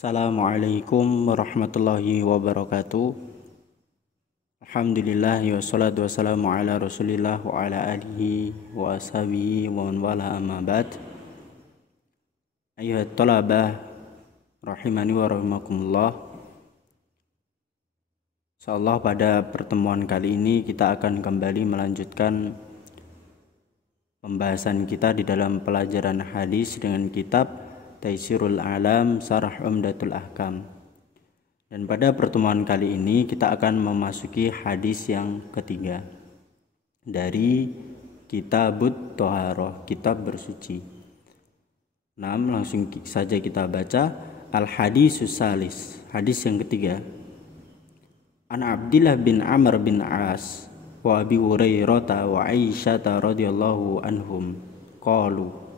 Assalamualaikum warahmatullahi wabarakatuh. Alhamdulillah wassalatu wassalamu ala rasulillah wa ala alihi wa ashabihi wa man wala amma ba'd. Ayuhat talabah rahimani wa rahimakumullah. Insyaallah pada pertemuan kali ini kita akan kembali melanjutkan pembahasan kita di dalam pelajaran hadis dengan kitab Taisirul Alam Syarah Umdatul Ahkam. Dan pada pertemuan kali ini kita akan memasuki hadis yang ketiga dari Kitabut Thaharah, kitab bersuci. Langsung saja kita baca Al-Hadisus Salis, hadis yang ketiga. An Abdillah bin Amr bin As wa Abi Hurairah wa Aisyah radhiyallahu anhum qalu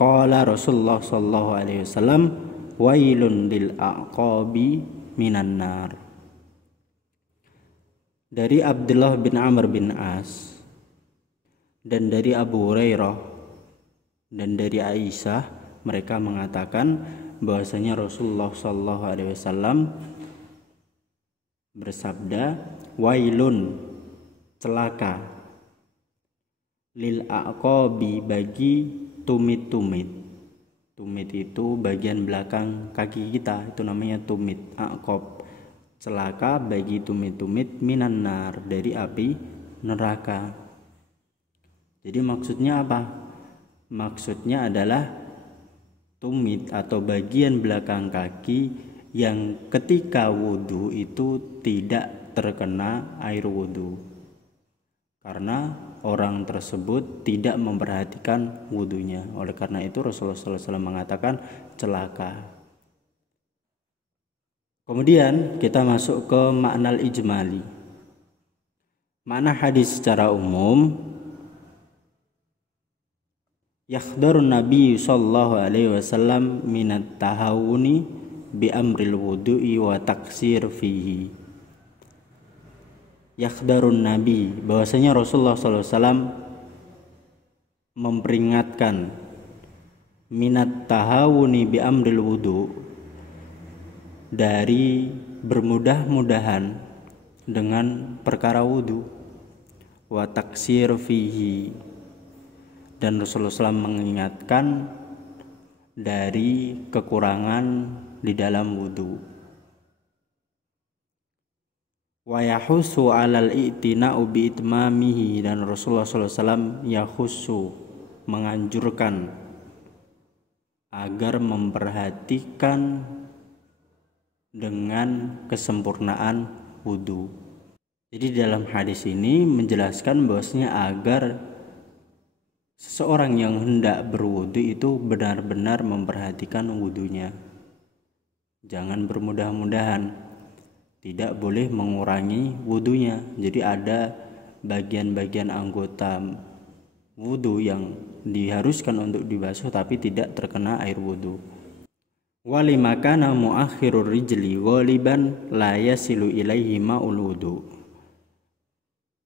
qala Rasulullah sallallahu alaihi wasallam wailun lil aqabi minan nar. Dari Abdullah bin Amr bin As dan dari Abu Hurairah dan dari Aisyah, mereka mengatakan bahwasanya Rasulullah sallallahu alaihi wasallam bersabda, wailun, celaka, lil aqabi, bagi tumit-tumit. Tumit itu bagian belakang kaki kita, itu namanya tumit, aqab. Celaka bagi tumit-tumit minan nar, dari api neraka. Jadi maksudnya apa? Maksudnya adalah tumit atau bagian belakang kaki yang ketika wudhu itu tidak terkena air wudhu, karena orang tersebut tidak memperhatikan wudhunya. Oleh karena itu Rasulullah SAW mengatakan celaka. Kemudian kita masuk ke makna ijmali. Makna hadis secara umum, yakhdarun Nabi sallallahu alaihi wasallam minat tahawuni bi amril wudu'i wa taksir fihi. Yakhdarun Nabi, bahwasanya Rasulullah SAW memperingatkan minat tahawuni bi amril wudu, dari bermudah-mudahan dengan perkara wudu, wa taksir fihi, dan Rasulullah SAW mengingatkan dari kekurangan di dalam wudu. Wa yahussu 'alal i'tina'u bi itmamihi, dan Rasulullah SAW yahussu, menganjurkan agar memperhatikan dengan kesempurnaan wudu. Jadi dalam hadis ini menjelaskan bahwasanya agar seseorang yang hendak berwudu itu benar-benar memperhatikan wudunya. Jangan bermudah-mudahan, tidak boleh mengurangi wudunya. Jadi ada bagian-bagian anggota wudu yang diharuskan untuk dibasuh tapi tidak terkena air wudu. Walima kana muakhirur rijli ghaliban la yasilu ilaihi ma'ul wudu,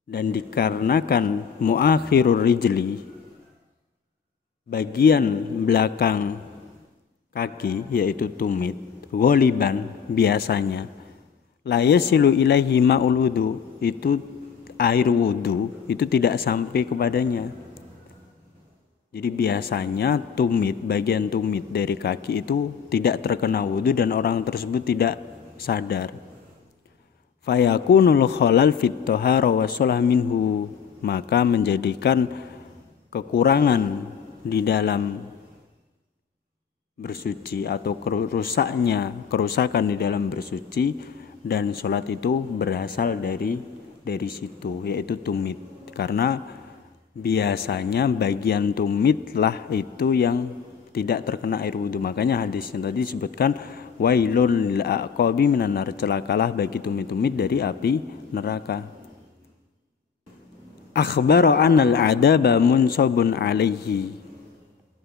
dan dikarenakan muakhirur rijli, bagian belakang kaki yaitu tumit, ghaliban biasanya, la yasilu ilaihi ma'ul wudu, itu air wudu itu tidak sampai kepadanya. Jadi biasanya tumit, bagian tumit dari kaki itu tidak terkena wudu dan orang tersebut tidak sadar. Fayakunul khalal fit thahara wa shalah minhu, maka menjadikan kekurangan di dalam bersuci atau kerusakan di dalam bersuci dan sholat itu berasal dari situ, yaitu tumit. Karena biasanya bagian tumit lah itu yang tidak terkena air wudhu. Makanya hadis yang tadi disebutkan wailul lil aqabi minan nar, celakalah bagi tumit-tumit dari api neraka. Akhbara anal adaba munsabun alaihi,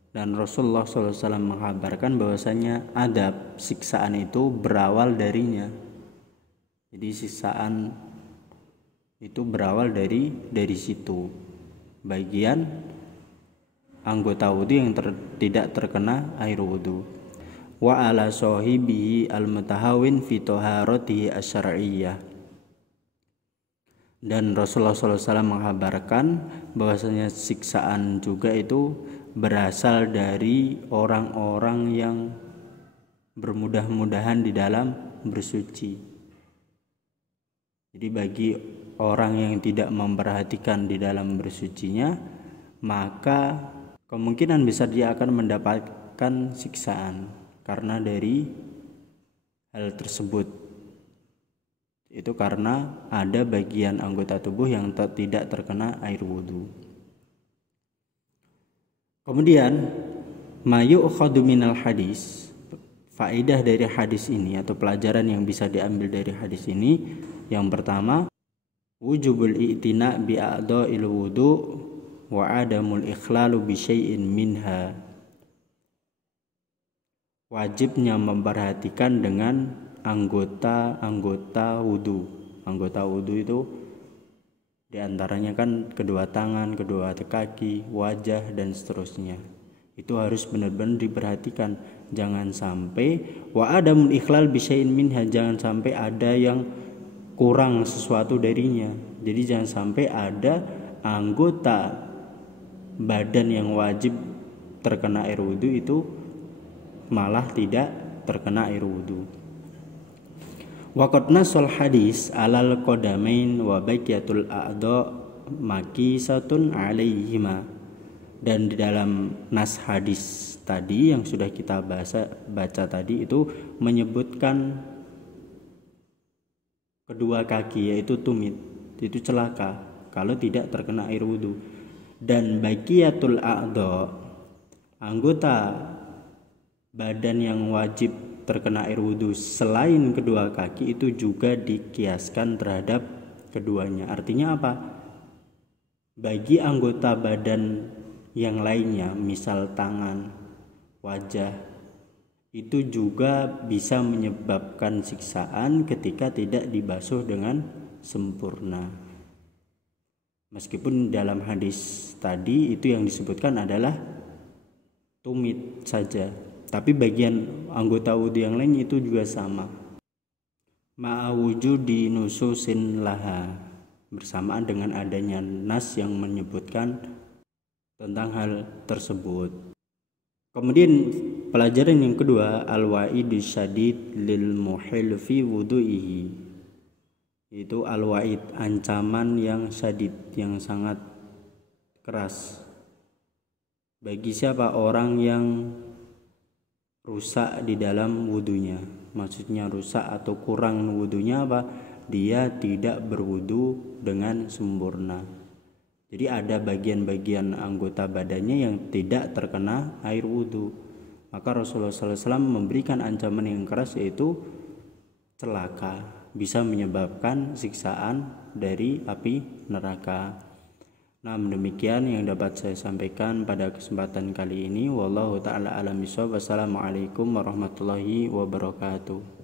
dan Rasulullah SAW menghabarkan bahwasanya adab, siksaan itu berawal darinya. Jadi siksaan itu berawal dari situ, bagian anggota wudhu yang tidak terkena air wudhu. wa ala sahibihi al-mutahawin fi taharatihi asy-syar'iyyah. Dan Rasulullah SAW menghabarkan bahwasanya siksaan juga itu berasal dari orang-orang yang bermudah-mudahan di dalam bersuci. Jadi bagi orang yang tidak memperhatikan di dalam bersucinya, maka kemungkinan besar dia akan mendapatkan siksaan karena dari hal tersebut. Itu karena ada bagian anggota tubuh yang tidak terkena air wudhu. Kemudian mayu'khadhu minal hadis, faedah dari hadis ini atau pelajaran yang bisa diambil dari hadis ini, yang pertama, wujubul i'tina' bi a'dha'il wudu' wa adamul ikhlalu bi syai'in minha. Wajibnya memperhatikan dengan anggota wudu. Anggota wudu itu diantaranya kan kedua tangan, kedua kaki, wajah dan seterusnya. Itu harus benar-benar diperhatikan. Jangan sampai wa adamul ikhlal bi syai'in minha, jangan sampai ada yang kurang sesuatu darinya. Jadi jangan sampai ada anggota badan yang wajib terkena air wudhu itu malah tidak terkena air wudhu. Waqad nasal hadis alal qadamain wa baqiyatul a'dha makisatun alaihima. Dan di dalam nas hadis tadi yang sudah kita baca tadi itu menyebutkan kedua kaki, yaitu tumit, itu celaka kalau tidak terkena air wudhu. Dan baqiyatul a'dha, anggota badan yang wajib terkena air wudhu selain kedua kaki, itu juga dikiaskan terhadap keduanya. Artinya apa? Bagi anggota badan yang lainnya, misal tangan, wajah, itu juga bisa menyebabkan siksaan ketika tidak dibasuh dengan sempurna. Meskipun dalam hadis tadi itu yang disebutkan adalah tumit saja, tapi bagian anggota wudhu yang lain itu juga sama. Ma'awujudi nususin laha, bersamaan dengan adanya nas yang menyebutkan tentang hal tersebut. Kemudian pelajaran yang kedua, al-wa'id syadid lil muhil fi wudu'ihi. Itu al-wa'id, ancaman yang syadid, yang sangat keras. Bagi siapa? Orang yang rusak di dalam wudunya. Maksudnya rusak atau kurang wudunya apa? Dia tidak berwudu dengan sempurna. Jadi ada bagian-bagian anggota badannya yang tidak terkena air wudhu. Maka Rasulullah SAW memberikan ancaman yang keras, yaitu celaka, bisa menyebabkan siksaan dari api neraka. Nah, demikian yang dapat saya sampaikan pada kesempatan kali ini. Wallahu ta'ala a'lam bishawab. Wassalamualaikum warahmatullahi wabarakatuh.